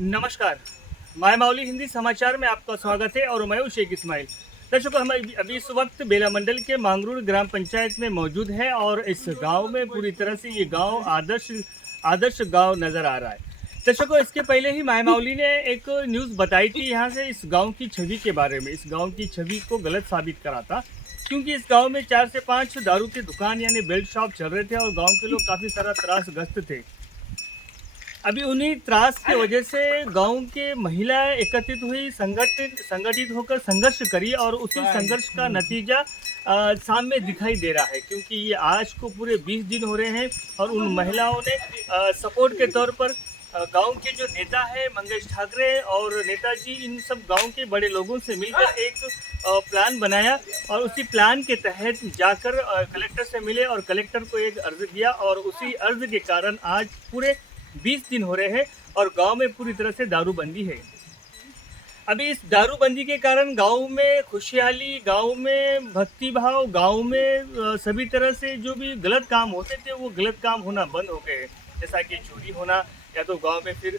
नमस्कार। माय माउली हिंदी समाचार में आपका स्वागत है और मैं हूं शेख इस्माइल। दर्शकों, हम अभी इस वक्त बेला मंडल के मांगरूर ग्राम पंचायत में मौजूद है और इस गांव में पूरी तरह से ये गांव आदर्श आदर्श गांव नज़र आ रहा है। दर्शकों, इसके पहले ही माय माउली ने एक न्यूज़ बताई थी यहाँ से इस गाँव की छवि के बारे में। इस गाँव की छवि को गलत साबित करा था, क्योंकि इस गाँव में 4 से 5 दारू की दुकान यानी बेल्ट शॉप चल रहे थे और गाँव के लोग काफ़ी सारा त्रासग्रस्त थे। अभी उन्हीं त्रास की वजह से गांव के महिलाएं एकत्रित हुई, संगठित होकर संघर्ष करी और उसी संघर्ष का नतीजा सामने दिखाई दे रहा है, क्योंकि ये आज को पूरे 20 दिन हो रहे हैं और उन महिलाओं ने सपोर्ट के तौर पर गांव के जो नेता है मंगेश ठाकरे और नेताजी, इन सब गांव के बड़े लोगों से मिलकर एक प्लान बनाया और उसी प्लान के तहत जाकर कलेक्टर से मिले और कलेक्टर को एक अर्ज दिया और उसी अर्ज के कारण आज पूरे 20 दिन हो रहे हैं और गांव में पूरी तरह से दारूबंदी है। अभी इस दारूबंदी के कारण गांव में खुशहाली, गांव में भक्ति भाव, गांव में सभी तरह से जो भी गलत काम होते थे वो गलत काम होना बंद हो गए। जैसा कि चोरी होना, या तो गांव में फिर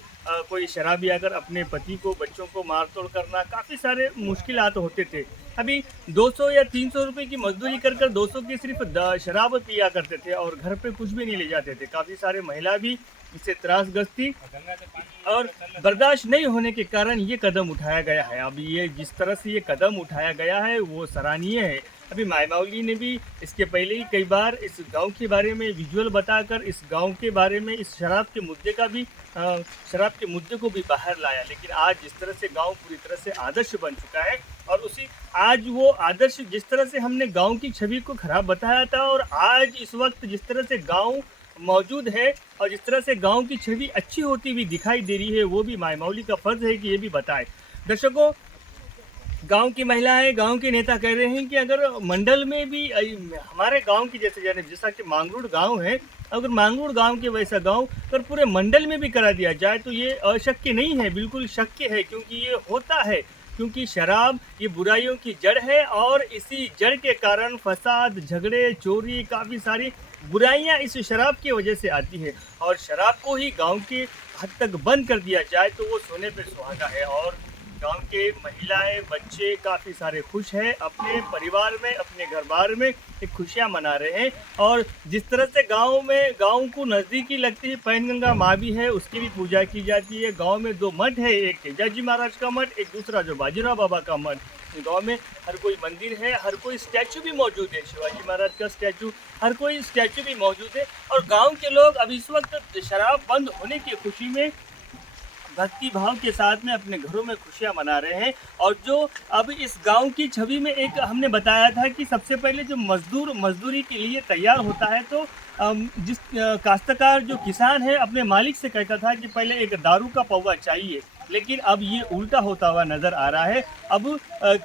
कोई शराबी आकर अपने पति को, बच्चों को मारतोड़ करना, काफ़ी सारे मुश्किलात होते थे। अभी 200 या 300 रुपए की मजदूरी कर 200 की सिर्फ शराब पिया करते थे और घर पे कुछ भी नहीं ले जाते थे। काफ़ी सारे महिला भी इससे त्रासग्रस्त थी और बर्दाश्त नहीं होने के कारण ये कदम उठाया गया है। अब ये जिस तरह से ये कदम उठाया गया है वो सराहनीय है। अभी माय माउली ने भी इसके पहले ही कई बार इस गांव के बारे में विजुअल बताकर इस गांव के बारे में इस शराब के मुद्दे को भी बाहर लाया, लेकिन आज जिस तरह से गांव पूरी तरह से आदर्श बन चुका है और उसी आज वो आदर्श, जिस तरह से हमने गांव की छवि को खराब बताया था और आज इस वक्त जिस तरह से गांव मौजूद है और जिस तरह से गांव की छवि अच्छी होती हुई दिखाई दे रही है, वो भी माय माउली का फर्ज है कि ये भी बताए। दर्शकों, गांव की महिलाएं, गांव के नेता कह रहे हैं कि अगर मंडल में भी हमारे गांव की जैसा कि मांगरूर गांव है, अगर मांगरूर गांव के वैसा गांव अगर पूरे मंडल में भी करा दिया जाए तो ये अशक्य नहीं है, बिल्कुल शक्य है, क्योंकि ये होता है। क्योंकि शराब ये बुराइयों की जड़ है और इसी जड़ के कारण फसाद, झगड़े, चोरी, काफ़ी सारी बुराइयां इस शराब की वजह से आती है और शराब को ही गांव के हद तक बंद कर दिया जाए तो वो सोने पे सुहागा है। और गांव के महिलाएं, बच्चे काफ़ी सारे खुश हैं, अपने परिवार में, अपने घर बार में एक खुशियां मना रहे हैं। और जिस तरह से गांव को नज़दीकी लगती है, पैनगंगा माँ भी है, उसकी भी पूजा की जाती है। गांव में 2 मठ है, एक तेजाजी महाराज का मठ, एक दूसरा जो बाजीराव बाबा का मठ। गांव में हर कोई मंदिर है, हर कोई स्टैचू भी मौजूद है, शिवाजी महाराज का स्टैचू, हर कोई स्टैचू भी मौजूद है। और गांव के लोग अब इस वक्त शराब बंद होने की खुशी में भक्ति भाव के साथ में अपने घरों में खुशियां मना रहे हैं। और जो अब इस गांव की छवि में एक हमने बताया था कि सबसे पहले जो मजदूर मजदूरी के लिए तैयार होता है तो जिस काश्तकार जो किसान है अपने मालिक से कहता था कि पहले एक दारू का पौवा चाहिए, लेकिन अब ये उल्टा होता हुआ नज़र आ रहा है। अब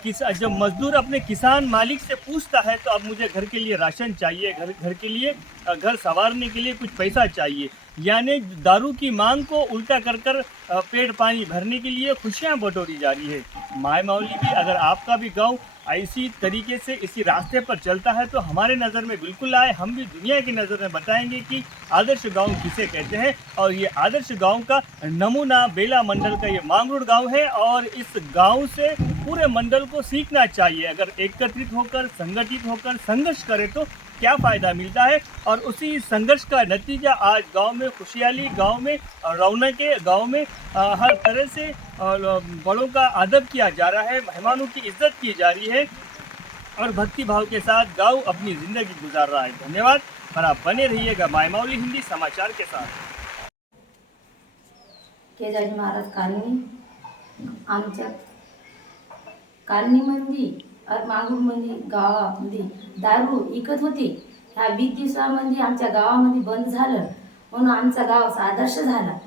जब मजदूर अपने किसान मालिक से पूछता है तो अब मुझे घर के लिए राशन चाहिए, घर के लिए घर संवारने के लिए कुछ पैसा चाहिए, यानी दारू की मांग को उल्टा कर पेट पानी भरने के लिए खुशियां बटोरी जा रही है। माय माउली भी, अगर आपका भी गांव इसी तरीके से इसी रास्ते पर चलता है तो हमारे नज़र में बिल्कुल आए, हम भी दुनिया की नज़र में बताएंगे कि आदर्श गांव किसे कहते हैं। और ये आदर्श गांव का नमूना बेला मंडल का ये मांगरूर गांव है और इस गांव से पूरे मंडल को सीखना चाहिए। अगर एकत्रित होकर, संगठित होकर संघर्ष करें तो क्या फ़ायदा मिलता है। और उसी संघर्ष का नतीजा आज गांव में खुशहाली, गांव में रौनकें, गांव में हर तरह से बड़ों का अदब किया जा रहा है, मेहमानों की इज्जत की जा रही है और भक्ति भाव के साथ गांव अपनी ज़िंदगी गुजार रहा है। धन्यवाद और आप बने रहिएगा माय माउली हिंदी समाचार के साथ। केजाजी महाराज कॉलनी आमच्या कॉलनीमध्ये मागूरमध्ये गावामध्ये दारू विकत होती। ह्या 20 दिवसामध्ये आमच्या गावामध्ये बंद झालं, म्हणून आमचा गाव आदर्श झाला।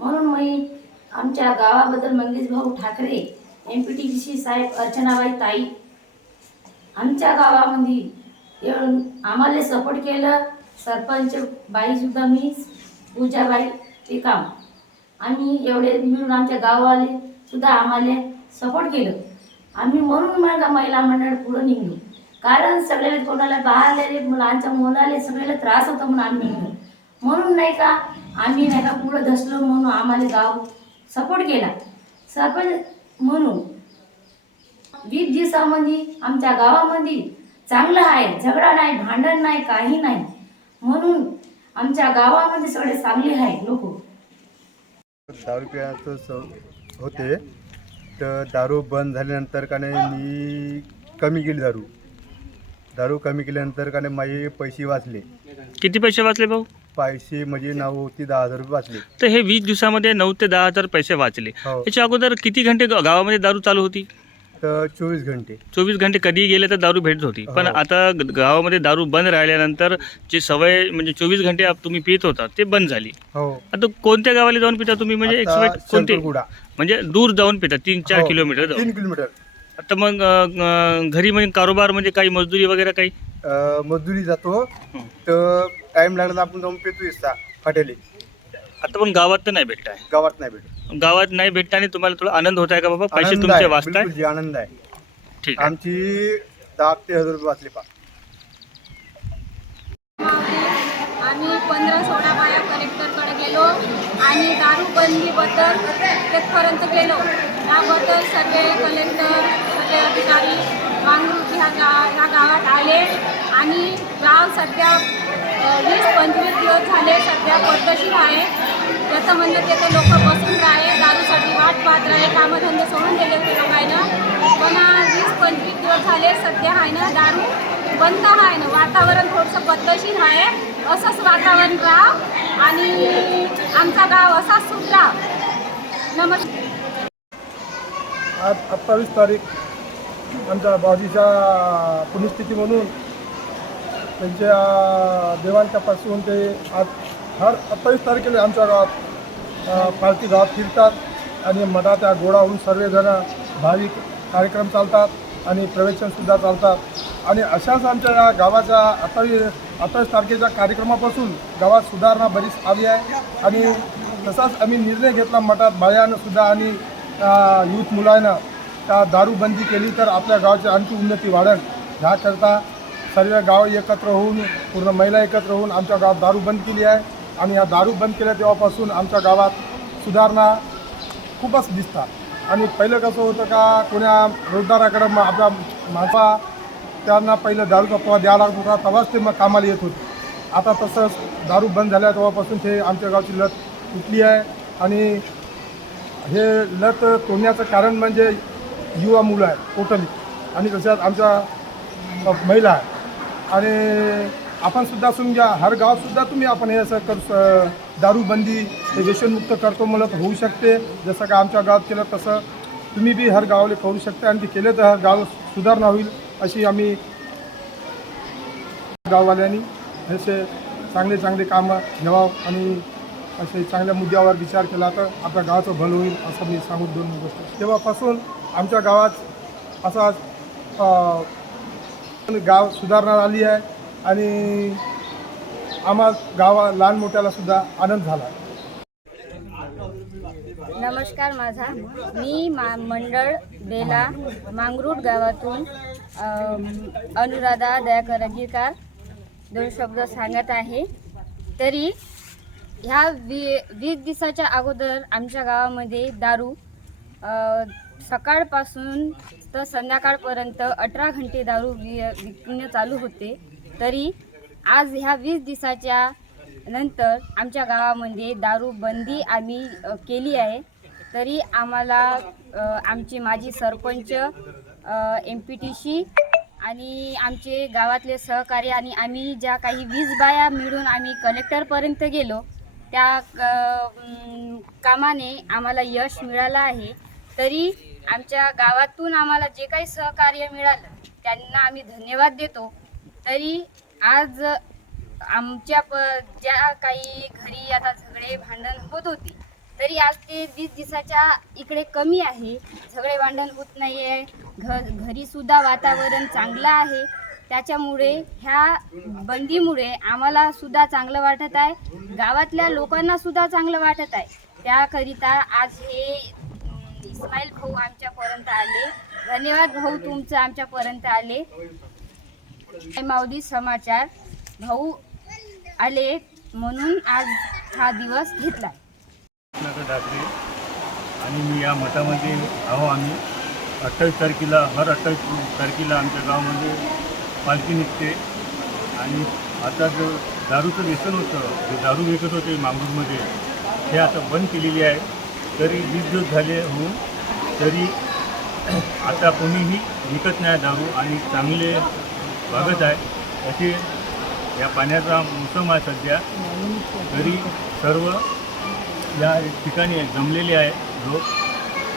म्हणून मी आमच्या गावाबद्दल मंगेश भाऊ ठाकरे, MPTC साहेब, अर्चनाबाई ताई आमच्या गावामध्ये येऊन आम्हाला सपोर्ट केलं। सरपंच बाई सुद्धा, मी पूजाबाई, ते काम आम्ही एवढे मिळून आमच्या गाववाले सुद्धा आम्हाला सपोर्ट केलं। आम्ही म्हणून महिला मंडळ पुढे निघलो, कारण सगळ्याला कोणाला बाहेरले मुलांच्या मुलाला सगळ्याला त्रास होता म्हणून आम्ही निघलो। म्हणून नाही का आम्ही नाही का पुढे धसलो, म्हणून आम्हाला गाव सपोर्ट केला. सरपंच म्हणून 20 दिवसामध्ये आमच्या गावामध्ये चांगलं आहे, झगडा नाही, भांडण नाही, काही नाही. म्हणून आमच्या गावामध्ये सगळे चांगले आहे लोक. दारू पिण्याचं होते तर दारू बंद झाल्यानंतर का नाही मी कमी केली दारू कमी केल्यानंतर का नाही माझे पैसे वाचले. किती पैसे वाचले भाऊ? पैसे म्हणजे 9 ते 10,000 रुपये वाचले. तर हे 20 दिवसामध्ये 9 ते 10,000 पैसे वाचले. हो. याच्या अगोदर किती घंटे गावामध्ये दारू चालू होती? तर 24 घंटे 24 घंटे कधी गेले तर दारू भेटत होती. पण हो. आता गावामध्ये दारू बंद राहिल्यानंतर जी सवय म्हणजे 24 घंटे तुम्ही पित होता ते बंद झाली. हो. आता कोणत्या गावाला जाऊन पिता तुम्ही? म्हणजे आता एक्सपेक्ट कोणते? शंकरगुडा. म्हणजे दूर जाऊन पिता 3-4 हो. किलोमीटर जाऊन. 3 किलोमीटर. आता मग घरी म्हणजे कारोबार म्हणजे काही मजदुरी वगैरे काही? मजुरी जातो हं. तर टाइम लागला तर आपण जाऊन पितो इस्ता हॉटेली. आता पण गावात तर नाही भेटत आहे. गावात नाही भेटत. गावात नाही भेटताना तुम्हाला थोडा आनंद होत आहे का बाबा? पैसे आनंद तुमचे आहे, वाचताय? बिलकुल जी आनंद आहे. ठीक आहे. आमची 10 ते 1,000 रुपये वाचले. आम्ही 15-16 बाया कलेक्टरकडे गेलो आणि दारूबंदीबद्दल तेथपर्यंत गेलो. त्याबद्दल सर्व कलेक्टर, सर्व अधिकारी मांगरूळ ह्या गावात आले आणि गाव सध्या 20-25 दिवस झाले सध्या पद्धतशीर आहे. त्याचं म्हणलं ते तर लोक बसून राहिले, दारूसाठी वाट पाहत राहिले, कामधंदे सोडून दिले होते लोकांना. पण 20-25 दिवस झाले सध्या आहे ना दारू बंद आहे ना. वातावरण थोडंसं पद्धतशीर आहे. असंच वातावरण राहा आणि आमचा गाव असाच सुधरा. नमस्कार. आज 28 तारीख आमच्या बाबाजीच्या पुण्यतिथी म्हणून त्यांच्या देवांच्यापासून ते आज हर 28 तारखेला आमच्या गावात पालखी गावात फिरतात आणि मठाच्या गोळा सर्वजण भाविक कार्यक्रम चालतात आणि प्रवचनसुद्धा चालतात. आणि अशाच आमच्या या गावाच्या 28 तारखेच्या कार्यक्रमापासून गावात सुधारणा बरीच आली आहे. आणि तसाच आम्ही निर्णय घेतला मठात बायानंसुद्धा आणि यूथ मुलांना त्या दारूबंदी केली तर आपल्या गावाची आणखी उन्नती वाढेल. ह्याकरता सर्व गाव एकत्र होऊन पूर्ण महिला एकत्र होऊन आमच्या गावात दारू बंद केली आहे. आणि या दारू बंद केल्या तेव्हापासून आमच्या गावात सुधारणा खूपच दिसतात. आणि पहिलं कसं होतं का कोण्या रोजगाराकडं आपला माणसा त्यांना पहिलं दारूचा पोहा द्यावा लागत होता, तेव्हाच ते मग कामाला येत होते. आता तसंच दारू बंद झाल्या तेव्हापासून ते आमच्या गावची लत तुटली आहे. आणि हे लत तोडण्याचं कारण म्हणजे युवा मुलं आहे टोटली आणि तशाच आमच्या महिला आहे. आणि आपण सुद्धा समजा हर गावातसुद्धा तुम्ही आपण हे असं कर दारूबंदी हे व्यसनमुक्त करतो म्हणलं तर होऊ शकते. जसं का आमच्या गावात केलं तसं तुम्ही बी हर गावाला करू शकता आणि ते केलं तर हर गाव सुधारणा होईल अशी आम्ही गाववाल्यांनी असे चांगले चांगले कामं घ्यावं आणि असे चांगल्या मुद्द्यावर विचार केला तर आपल्या गावाचं भलं होईल असं मी सांगून 2 गोष्टी. तेव्हापासून आमच्या गावात असा गाव सुधारणा आली आहे आणि आम्हा गावा लहान मोठ्यालासुद्धा आनंद झाला. नमस्कार. माझा मी मंडळ बेला मांगरूळ गावातून अनुराधा दयाकर अजिरकार 2 शब्द सांगत आहे. तरी ह्या 20 दिवसाच्या अगोदर आमच्या गावामध्ये दारू सकाळपासून तर संध्याकाळपर्यंत 18 घंटे दारू विकणे चालू होते. तरी आज ह्या 20 दिवसाच्या नंतर आमच्या गावामध्ये दारू बंदी आम्ही केली आहे. तरी आम्हाला आमचे माजी सरपंच MPTC आणि आमचे गावातले सहकारी आणि आम्ही ज्या काही 20 बाया मिळून आम्ही कलेक्टरपर्यंत गेलो त्या कामाने आम्हाला यश मिळालं आहे. तरी आमच्या गावातून आम्हाला जे काही सहकार्य मिळालं त्यांना आम्ही धन्यवाद देतो. तरी आज आमच्या ज्या काही घरी आता झगडे भांडण होत होती तरी आज ते 20 दिवसाच्या इकडे कमी आहे. झगडे भांडण होत नाही आहे. घरीसुद्धा वातावरण चांगलं आहे. त्याच्यामुळे ह्या बंदीमुळे आम्हाला सुद्धा चांगलं वाटत आहे. गावातल्या लोकांना सुद्धा चांगलं वाटत आहे. त्याकरिता आज हे इस्माईल भाऊ आमच्यापर्यंत आले. धन्यवाद भाऊ तुमचं आमच्यापर्यंत आले. माऊली समाचार भाऊ आले म्हणून आज हा दिवस घेतला. आणि मी या मठामध्ये आहो. आम्ही 28 तारखेला हर 28 तारखेला आमच्या गावामध्ये पालखी निघते. आणि आता जो दारूचं व्यसन होतं, जे दारू विकत होते मांगरूळमध्ये, हे आता बंद केलेली आहे. तरी 20 दिवस झाले होऊन तरी आता कोणीही विकत नाही दारू आणि चांगले वागत आहे. असे या पाण्याचा मोसम आहे सध्या. तरी सर्व या ठिकाणी जमलेले आहे लोक.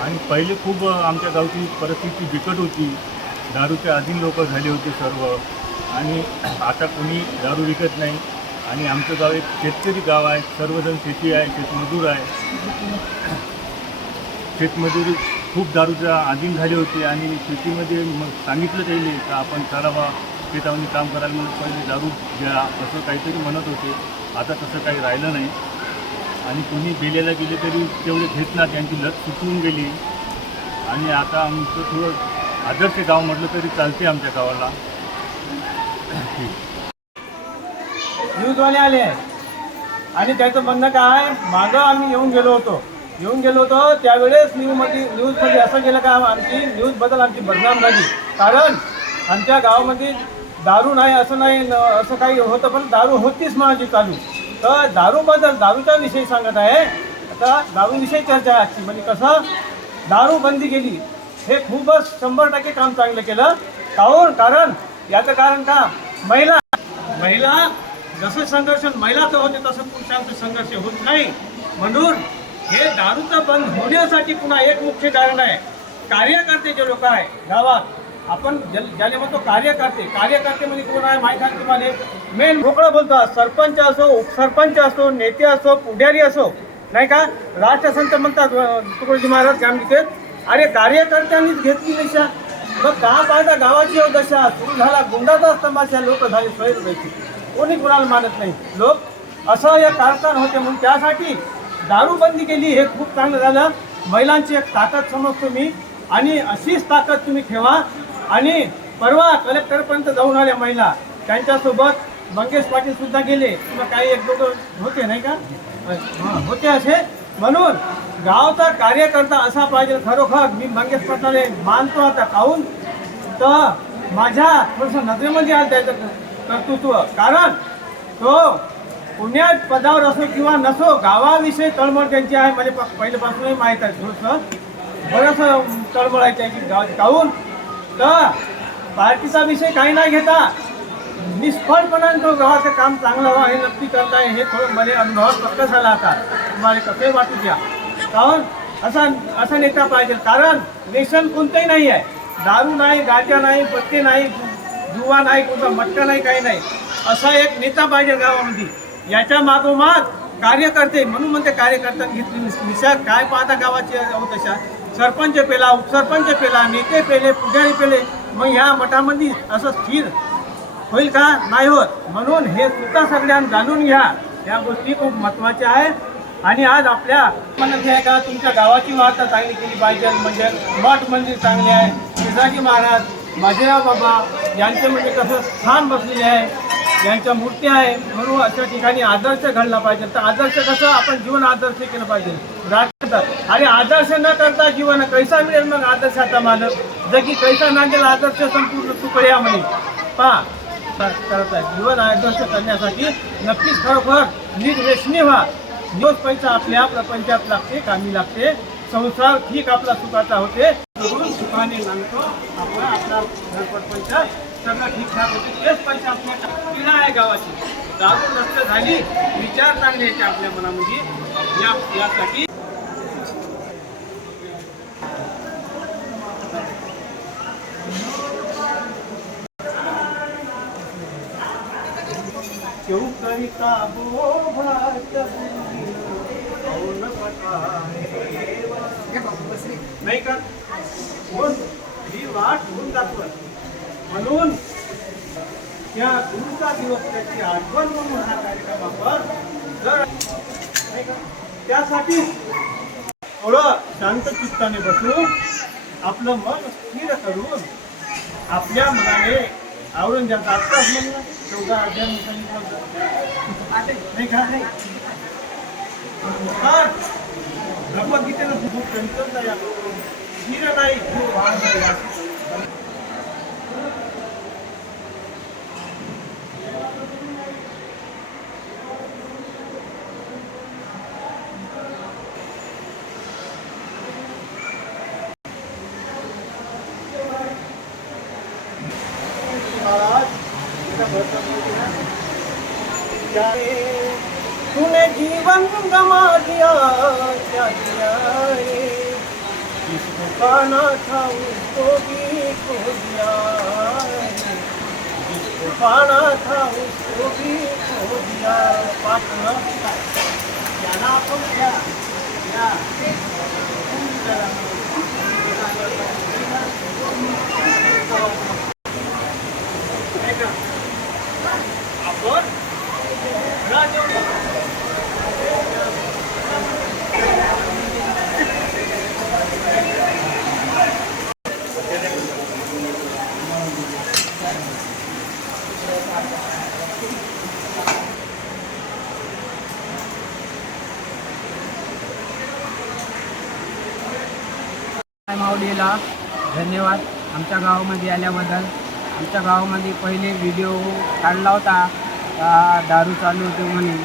आणि पहिले खूप आमच्या गावची परिस्थिती बिकट होती. दारूच्या अधीन लोक झाले होते सर्व. आणि आता कोणी दारू विकत नाही. आणि आमचं गाव एक शेतकरी गाव आहे. सर्वजण शेती आहे, शेतमजूर आहे. शेतमजुरी खूप दारूच्या अधीन झाले होते. आणि शेतीमध्ये मग सांगितलं त्याला का आपण चला शेतामध्ये काम करायला म्हणून पहिले दारू घ्या असं काहीतरी म्हणत होते. आता तसं काही राहिलं नाही. आणि कोणी बेल्याला गेले तरी तेवढे घेत ना, त्यांची लत सुटून गेली. आणि आता आमचं थोडं आदर्श गाव म्हटलं तरी चालते आमच्या गावाला. न्यूजवाले आले आहे आणि त्याचं म्हणणं काय, मागं आम्ही येऊन गेलो होतो त्यावेळेस न्यूजमध्ये असं गेलं का आमची न्यूजबद्दल आमची बदनाम झाली. कारण आमच्या गावामध्ये दारू नाही असं नाही असं काही होतं, पण दारू होतीच माझी चालू. तर दारूचा विषय सांगत आहे. आता दारूविषयी चर्चा आहे आजची. म्हणजे कसं दारू बंदी केली हे खूपच 100% काम चांगलं केलं. कारण याचं कारण का, महिला जसं संघर्ष महिलाचं होते तसं पुरुषांचं संघर्ष होत नाही. म्हणून हे दारूचं बंद होण्यासाठी पुन्हा एक मुख्य कारण आहे. कार्यकर्ते जे लोक आहे गावात, आपण ज्याने म्हणतो कार्यकर्ते म्हणजे कोण आहे माहीत आहे तुम्हाला? मेन मोकळं बोलतात. सरपंच असो, उपसरपंच असो, नेते असो, पुढारी असो, नाही का, राष्ट्रसंत म्हणतात तुकडोजी महाराज गांधीचे. अरे कार्यकर्त्यांनीच घेतली दिशा. मग का पाहता गावाची दशा सुरू झाला, गुंडाचा तमाशा, लोक झाले सोयीची. कोणी कुणाला मानत नाही. लोक असं एक कारखान होते. म्हणून त्यासाठी दारूबंदी केली हे खूप चांगलं झालं. महिलांची एक ताकद समजतो मी. आणि अशीच ताकद तुम्ही ठेवा. आणि परवा कलेक्टरपर्यंत जाऊन आल्या महिला, त्यांच्यासोबत मंगेश पाटील सुद्धा गेले. किंवा काही एक दोघं होते नाही का, होते असे. म्हणून गावचा कार्यकर्ता असा पाहिजे. खरोखर मी मंगेश पाटलाला मानतो. आता काहून तर माझ्या थोडंसं नजरेमध्ये आलं त्याचं कर्तृत्व. कारण तो पुण्यात पदावर असो किंवा नसो, गावाविषयी तळमळ त्यांची आहे. म्हणजे पहिल्यापासूनही माहीत आहे. थोडंसं बरंचसं तळमळ आहे त्यांची गावाची. काहून तर पार्टीचा विषय काही नाही घेता, निष्फळपणाने तो गावाचं काम चांगलं व्हावं हे नक्की करताय. हे थोडं मला अनुभव पक्का झाला आता. तुम्हाला कसे वाटू द्या. कारण असा नेता पाहिजे. कारण व्यसन कोणतंही नाही आहे. दारू नाही, गांजा नाही, पत्ते नाही, जुवा नाही, कोणता मटका नाही, काही नाही. असा एक नेता पाहिजे गावामध्ये. याच्या मागोमाग कार्यकर्ते, म्हणून म्हणते कार्यकर्त्यांनी घेतली निशा. काय पाहता गावाची तशा सरपंच पेला, उपसरपंच पेला, नेते पेले, पुजारी पेले. मग ह्या मठामध्ये असं स्थिर होईल का? नाही होत. म्हणून हे सुद्धा सगळ्यांना जाणून घ्या. या गोष्टी खूप महत्त्वाच्या आहेत. आणि आज आपल्या म्हणत आहे का तुमच्या गावाची वार्ता चांगली केली पाहिजे. म्हणजे मठ मंदिर चांगले आहे. शिवाजी महाराज, बाजीराव बाबा यांचे म्हणजे कसं स्थान बसलेले आहे, यांच्या मूर्ती आहे. म्हणून अशा ठिकाणी आदर्श घडला पाहिजे. तर आदर्श कसं आपण जीवन आदर्श केलं पाहिजे. आणि आदर्श न करता जीवन कैसा मिळेल? मग आदर्शाचा मालक जगी कैसा नांदेल आदर्श संपूर्ण तुकड्या म्हणे. पहा करत आहे. जीवन आदर्श करण्यासाठी नक्कीच खरोखर नीट व्यसनी व्हा. दिवस पैसा आपल्या प्रपंचात लागते, कामी लागते. संसार ठीक आपला सुखाचा होते. करून सुखाने नांदतो आपण. आपला घरपरपंच सगळं ठीकठाक होते. तेच पैसा आपल्या पिढा आहे गावाची. दारू नष्ट झाली, विचार चांगले येते आपल्या मनामध्ये. यासाठी कविता नाही का ही वाट होऊन दाखवत. म्हणून त्या गुरुचा दिवस त्याची आठवण म्हणून हा कार्यक्रम आपण जर नाही का, त्यासाठी थोडं शांत चित्ताने बसून आपलं मन स्थिर करून आपल्या मनाने आवडून ज्याचा आत्ताच म्हणलं 14 अध्याय नाही का भगवद्गीतेनं खूप चंचलता या स्थिर नाही जीव वाढ नाही. तूने जीवन गमा दिया क्या किया रे, जिसको पाना था उसको भी खो दिया रे, जिसको पाना था उसको भी खो दिया. पात्र क्या नाम क्या क्या आपण माऊलीला धन्यवाद आमच्या गावामध्ये आल्याबद्दल. आमच्या गावामध्ये पहिले व्हिडिओ काढला होता दारू चालू होते म्हणून,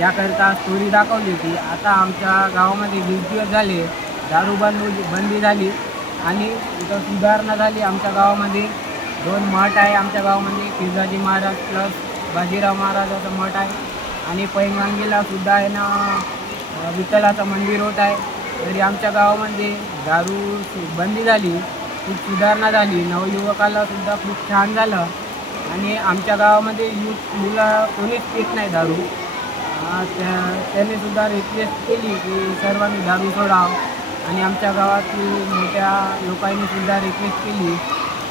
याकरिता स्टोरी दाखवली होती. आता आमच्या गावामध्ये 20 दिवस झाले दारू बंदी झाली आणि इथं सुधारणा झाली. आमच्या गावामध्ये 2 मठ आहे. आमच्या गावामध्ये फिजाजी महाराज प्लस बाजीराव महाराजाचं मठ आहे आणि पैंगांगीला सुद्धा आहे ना विठ्ठलाचं मंदिर होत आहे. तरी आमच्या गावामध्ये दारू बंदी झाली, खूप सुधारणा झाली. नवयुवकाला सुद्धा खूप छान झालं आणि आमच्या गावामध्ये मुलं कोणीच पीत नाही दारू. त्यांनी सुद्धा रिक्वेस्ट केली की सर्वांनी दारू सोडावं आणि आमच्या गावातील मोठ्या लोकांनी सुद्धा रिक्वेस्ट केली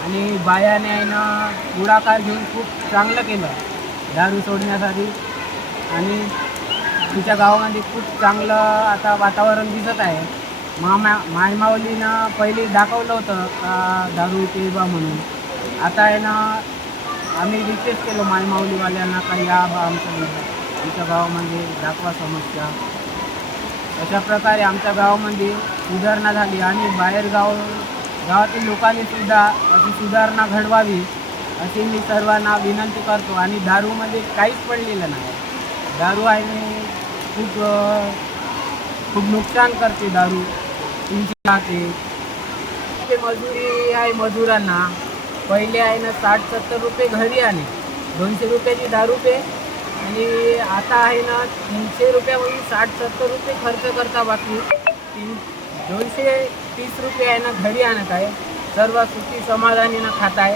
आणि बायाने आहे ना पुढाकार घेऊन खूप चांगलं केलं दारू सोडण्यासाठी आणि तुमच्या गावामध्ये खूप चांगलं आता वातावरण दिसत आहे. मायमाऊलीनं पहिले दाखवलं होतं का दारू पिवा म्हणून. आता आहे ना आम्ही रिक्वेस्ट केलं मायमाऊलीवाल्यांना का या आमच्या गावामध्ये दाखवा समस्या. अशा प्रकारे आमच्या गावामध्ये सुधारणा झाली आणि गावातील लोकांनी सुद्धा अशी सुधारणा घडवावी अशी मी सर्वांना विनंती करतो. आणि दारूमध्ये काहीच पडलेलं नाही. दारू आहे खूप नुकसान करते दारू. तुमची राहते मजुरी आहे. मजुरांना पहिले आहे ना 60-70 रुपये घरी आले, 200 रुपयाची दारू पे आणि आता आहे ना 300 रुपयामध्ये 60-70 रुपये खर्च करता. बाकी 230 रुपये आहे ना घरी आणत आहे. सर्व सुखी समाधानीनं खात आहे.